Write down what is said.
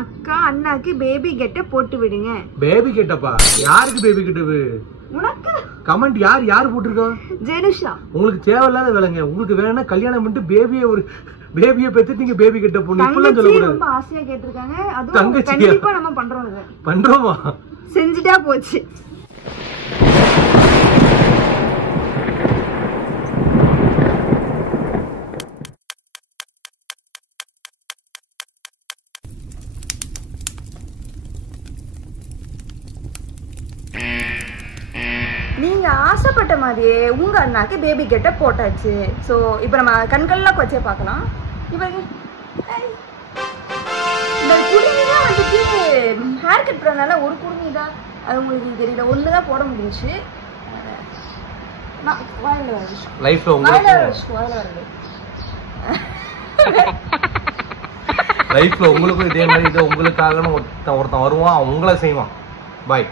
அக்கா அண்ணாக்கு பேபி கெட்ட போட்டு விடுங்க. பேபி கெட்டப்பா? யாருக்கு பேபி கெட்டவு? உனக்கு. கமெண்ட் யார் போட்டுருக்கா? ஜெனுஷா. உங்களுக்கு தேவையில்லாத வேலைங்க. உங்களுக்கு வேணா கல்யாணம் பண்ணிட்டு பேபியை பெத்து நீங்க பேபி கெட்ட பொண்ணு இப்பெல்லாம் சொல்லக்கூடாது. ரொம்ப ஆசையா கேட்டிருக்காங்க. அதுவும் கண்டிப்பா நம்ம பண்றோமா? செஞ்சுட்டா போச்சு. நீங்க ஆசைப்பட்ட மாதிரியே உங்க அண்ணாக்கு பேபி கெட்ட போட்டாச்சு. சோ இப்போ நம்ம கண்கள்லாம் வச்சே பார்க்கலாம். இப்போ இந்த குடுமிதான் வந்துட்டு ஹேர் கட் பண்ணனால ஒரு குடுமி தான், அது உங்களுக்கு தெரியல, ஒண்ணுதான் போட முடிஞ்சுச்சு. லைஃப்ல உங்களுக்கும் இதே மாதிரி இதை உங்களுக்காக ஒருத்தன் வருவான், உங்களை செய்வான். பாய்.